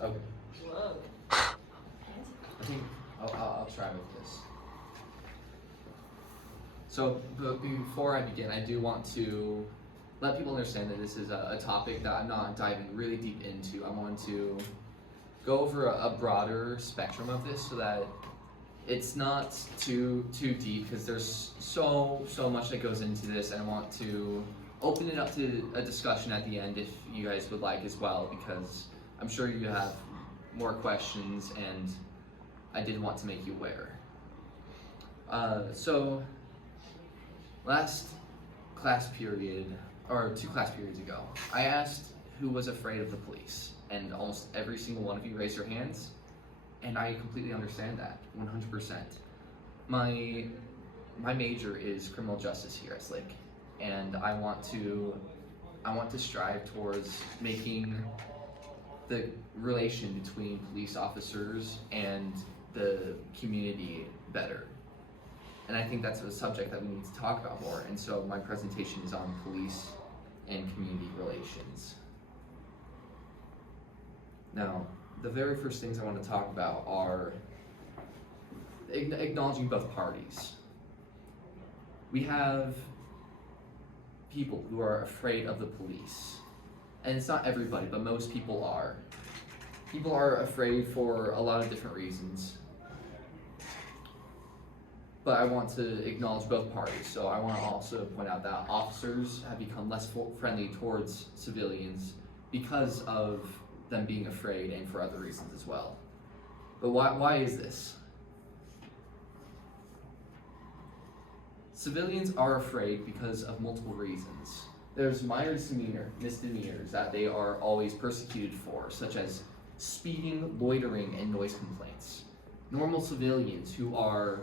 Okay. Whoa. I think I'll try with this. So before I begin, I do want to let people understand that this is a topic that I'm not diving really deep into. I want to go over a broader spectrum of this so that it's not too deep, because there's so much that goes into this, and I want to open it up to a discussion at the end if you guys would like as well, because I'm sure you have more questions and I did want to make you aware. So last class period, or 2 class periods ago, I asked who was afraid of the police, and almost every single one of you raised your hands, and I completely understand that, 100%. My major is criminal justice here at Slick, and I want to strive towards making the relation between police officers and the community better. And I think that's a subject that we need to talk about more, and so my presentation is on police and community relations. Now, the very first things I want to talk about are acknowledging both parties. We have people who are afraid of the police, and it's not everybody, but most people are. People are afraid for a lot of different reasons. But I want to acknowledge both parties, so I want to also point out that officers have become less friendly towards civilians because of them being afraid, and for other reasons as well. But why is this? Civilians are afraid because of multiple reasons. There's minor misdemeanors that they are always persecuted for, such as speeding, loitering, and noise complaints. Normal civilians who are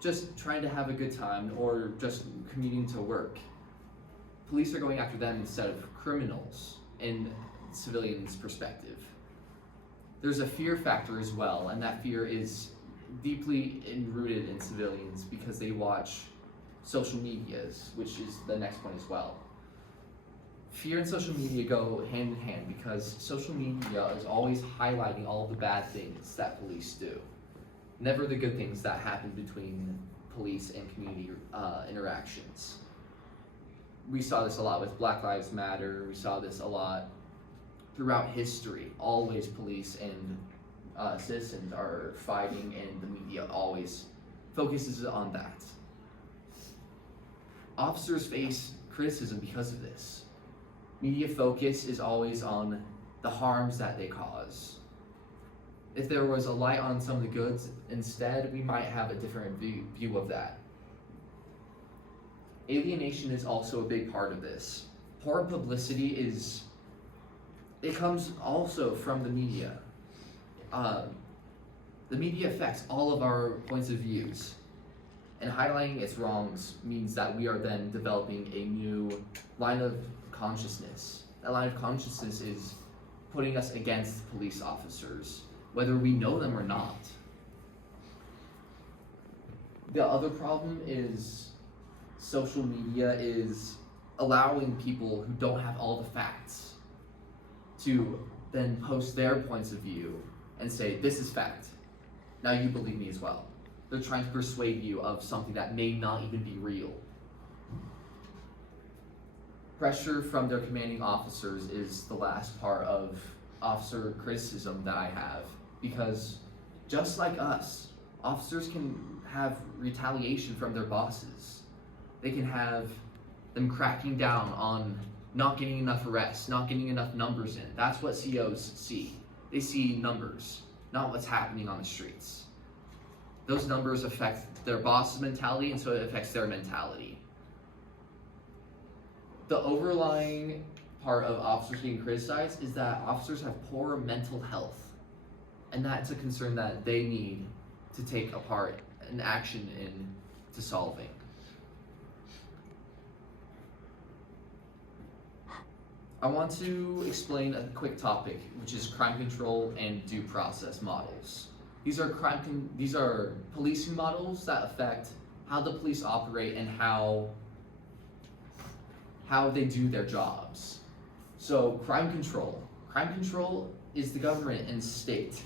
just trying to have a good time or just commuting to work, police are going after them instead of criminals in civilians' perspective. There's a fear factor as well, and that fear is deeply enrooted in civilians because they watch social medias, which is the next point as well. Fear and social media go hand in hand because social media is always highlighting all the bad things that police do, never the good things that happen between police and community interactions. We saw this a lot with Black Lives Matter. We saw this a lot throughout history. Always police and citizens are fighting, and the media always focuses on that. Officers face criticism because of this. Media focus is always on the harms that they cause. If there was a light on some of the goods instead, we might have a different view of that. Alienation is also a big part of this. Poor publicity comes also from the media. The media affects all of our points of views, and highlighting its wrongs means that we are then developing a new line of consciousness. That line of consciousness is putting us against police officers, whether we know them or not. The other problem is social media is allowing people who don't have all the facts to then post their points of view and say, this is fact, now you believe me as well. They're trying to persuade you of something that may not even be real. Pressure from their commanding officers is the last part of officer criticism that I have, because just like us, officers can have retaliation from their bosses. They can have them cracking down on not getting enough arrests, not getting enough numbers in. That's what COs see. They see numbers, not what's happening on the streets. Those numbers affect their boss's mentality, and so it affects their mentality. The overlying part of officers being criticized is that officers have poor mental health, and that's a concern that they need to take a part and action into solving. I want to explain a quick topic, which is crime control and due process models. These are policing models that affect how the police operate and how they do their jobs. So crime control is the government and state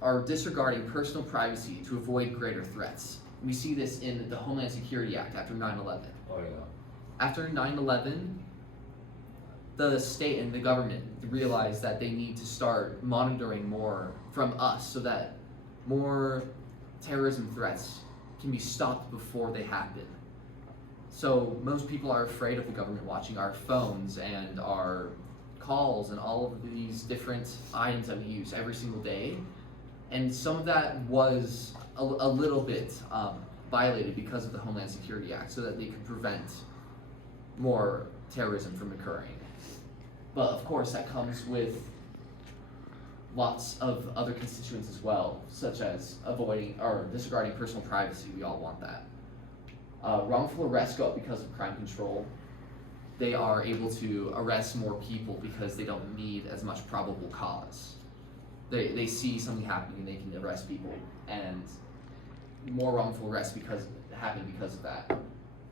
are disregarding personal privacy to avoid greater threats. We see this in the Homeland Security Act after 9/11. Oh yeah. After 9/11, the state and the government realized that they need to start monitoring more from us so that more terrorism threats can be stopped before they happen. So most people are afraid of the government watching our phones and our calls and all of these different items that we use every single day. And some of that was a little bit violated because of the Homeland Security Act so that they could prevent more terrorism from occurring. But of course that comes with lots of other constituents as well, such as avoiding or disregarding personal privacy. We all want that. Wrongful arrests go up because of crime control. They are able to arrest more people because they don't need as much probable cause. They see something happening and they can arrest people, and more wrongful arrests happen because of that.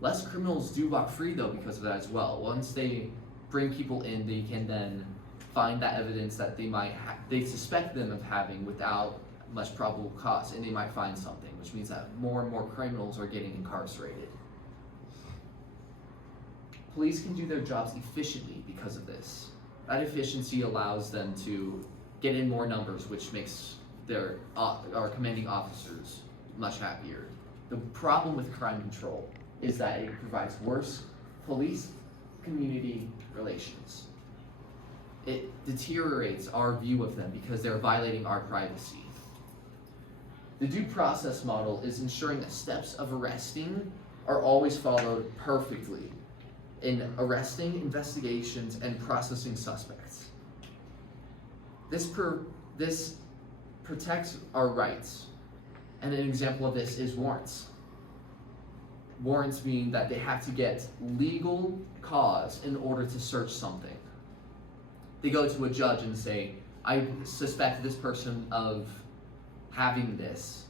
Less criminals do walk free though because of that as well. Once they bring people in, they can then find that evidence that they suspect them of having without much probable cause, and they might find something, which means that more and more criminals are getting incarcerated. Police can do their jobs efficiently because of this. That efficiency allows them to get in more numbers, which makes our commanding officers much happier. The problem with crime control is that it provides worse police-community relations. It deteriorates our view of them because they're violating our privacy. The due process model is ensuring that steps of arresting are always followed perfectly in arresting, investigations, and processing suspects. This protects our rights, and an example of this is warrants. Warrants mean that they have to get legal cause in order to search something. They go to a judge and say, I suspect this person of having this.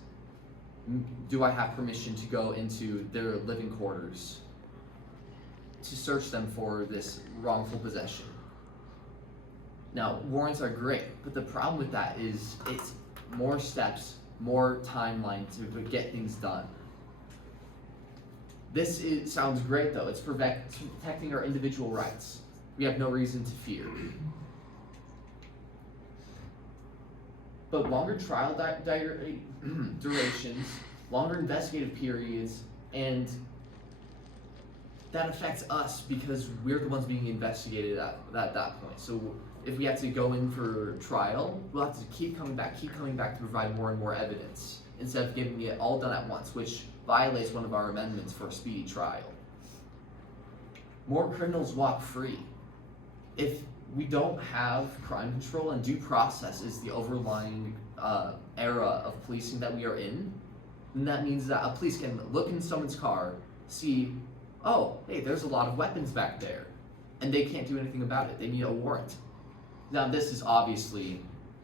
Do I have permission to go into their living quarters to search them for this wrongful possession? Now, warrants are great, but the problem with that is it's more steps, more timeline to get things done. Sounds great though. It's protecting our individual rights. We have no reason to fear. But longer trial durations, longer investigative periods, and that affects us because we're the ones being investigated at that point. So if we have to go in for trial, we'll have to keep coming back to provide more and more evidence instead of getting it all done at once, which violates one of our amendments for a speedy trial. More criminals walk free. If we don't have crime control and due process is the overlying era of policing that we are in, then that means that a police can look in someone's car, see, oh, hey, there's a lot of weapons back there, and they can't do anything about it. They need a warrant. Now, this is obviously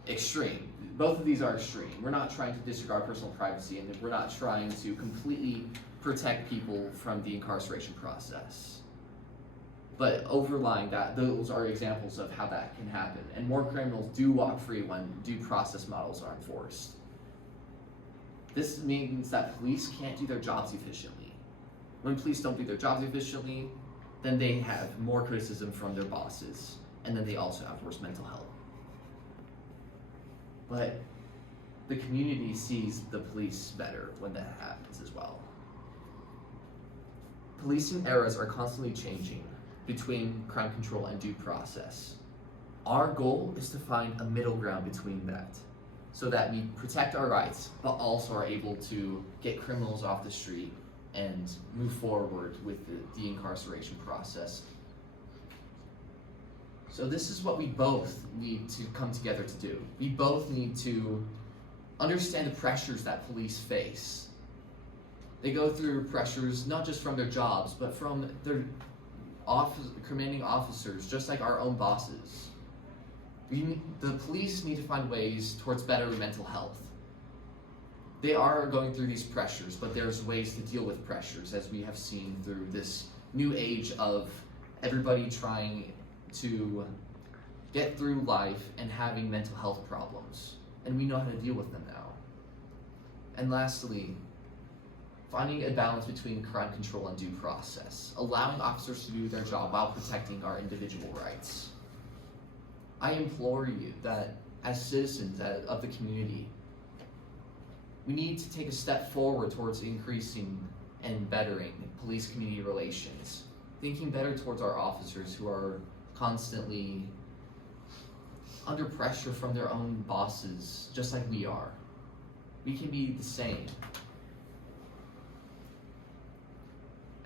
extreme. Both of these are extreme. We're not trying to disregard personal privacy, and we're not trying to completely protect people from the incarceration process. But overlying that, those are examples of how that can happen. And more criminals do walk free when due process models are enforced. This means that police can't do their jobs efficiently. When police don't do their jobs efficiently, then they have more criticism from their bosses, and then they also have worse mental health. But the community sees the police better when that happens as well. Policing eras are constantly changing between crime control and due process. Our goal is to find a middle ground between that, so that we protect our rights, but also are able to get criminals off the street and move forward with the de-incarceration process. So this is what we both need to come together to do. We both need to understand the pressures that police face. They go through pressures not just from their jobs, but from their commanding officers, just like our own bosses. The police need to find ways towards better mental health. They are going through these pressures, but there's ways to deal with pressures, as we have seen through this new age of everybody trying to get through life and having mental health problems, and we know how to deal with them now. And lastly, finding a balance between crime control and due process, allowing officers to do their job while protecting our individual rights. I implore you that as citizens of the community, we need to take a step forward towards increasing and bettering police-community relations, thinking better towards our officers who are constantly under pressure from their own bosses, just like we are. We can be the same.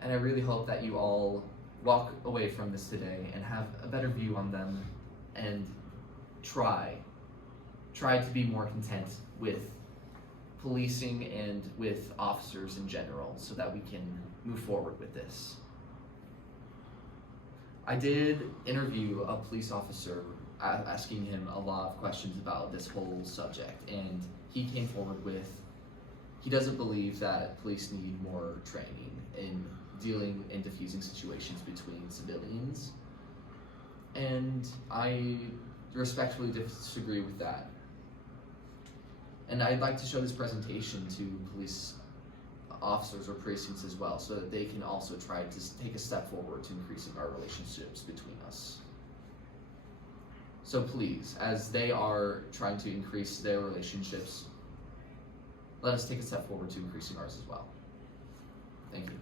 And I really hope that you all walk away from this today and have a better view on them and try to be more content with policing and with officers in general so that we can move forward with this. I did interview a police officer asking him a lot of questions about this whole subject, and he came forward with he doesn't believe that police need more training in dealing and diffusing situations between civilians, and I respectfully disagree with that. And I'd like to show this presentation to police officers or precincts as well, so that they can also try to take a step forward to increasing our relationships between us. So please, as they are trying to increase their relationships, let us take a step forward to increasing ours as well. Thank you.